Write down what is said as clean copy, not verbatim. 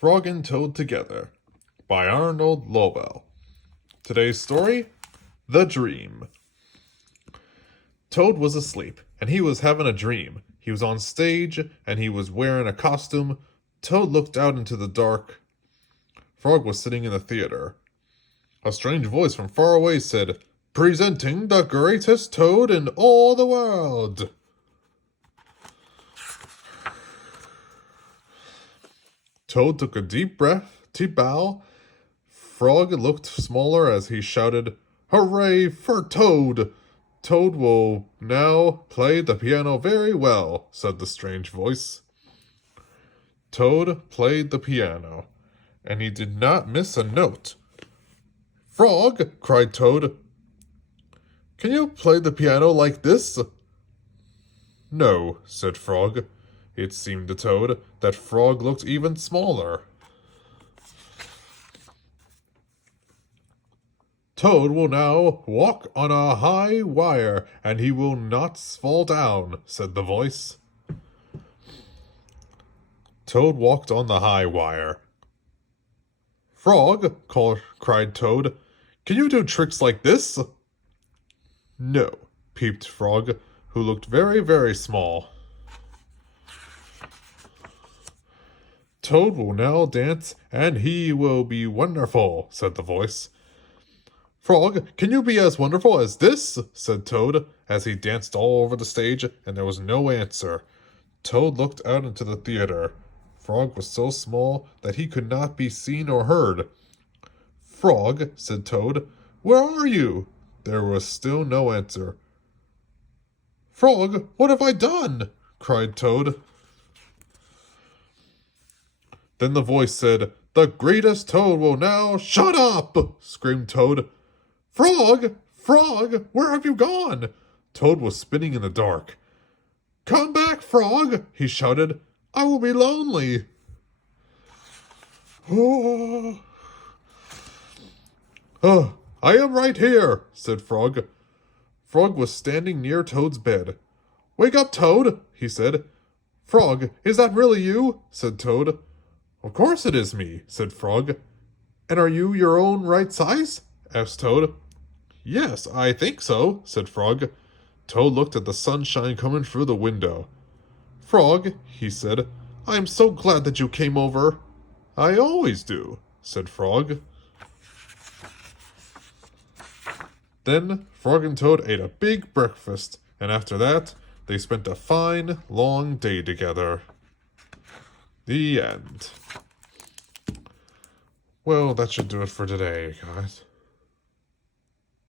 Frog and Toad Together by Arnold Lobel. Today's story, The Dream. Toad was asleep, and he was having a dream. He was on stage, and he was wearing a costume. Toad looked out into the dark. Frog was sitting in the theater. A strange voice from far away said, "Presenting the greatest toad in all the world." Toad took a deep bow. Frog looked smaller as he shouted, "Hooray for Toad! Toad will now play the piano very well," said the strange voice. Toad played the piano, and he did not miss a note. "Frog," cried Toad, "can you play the piano like this?" "No," said Frog. It seemed to Toad that Frog looked even smaller. "Toad will now walk on a high wire, and he will not fall down," said the voice. Toad walked on the high wire. "Frog," cried Toad, "can you do tricks like this?" "No," peeped Frog, who looked very, very small. "Toad will now dance, and he will be wonderful," said the voice. "Frog, can you be as wonderful as this?" said Toad, as he danced all over the stage, and there was no answer. Toad looked out into the theater. Frog was so small that he could not be seen or heard. "Frog," said Toad, "where are you?" There was still no answer. "Frog, what have I done?" cried Toad. Then the voice said, "The greatest Toad will now—" "Shut up!" screamed Toad. "Frog! Frog! Where have you gone?" Toad was spinning in the dark. "Come back, Frog!" he shouted. "I will be lonely." "Oh, I am right here," said Frog. Frog was standing near Toad's bed. "Wake up, Toad," he said. "Frog, is that really you?" said Toad. "Of course it is me," said Frog. "And are you your own right size?" asked Toad. "Yes, I think so," said Frog. Toad looked at the sunshine coming through the window. "Frog," he said, "I am so glad that you came over." "I always do," said Frog. Then Frog and Toad ate a big breakfast, and after that, they spent a fine, long day together. The end. Well, that should do it for today, guys.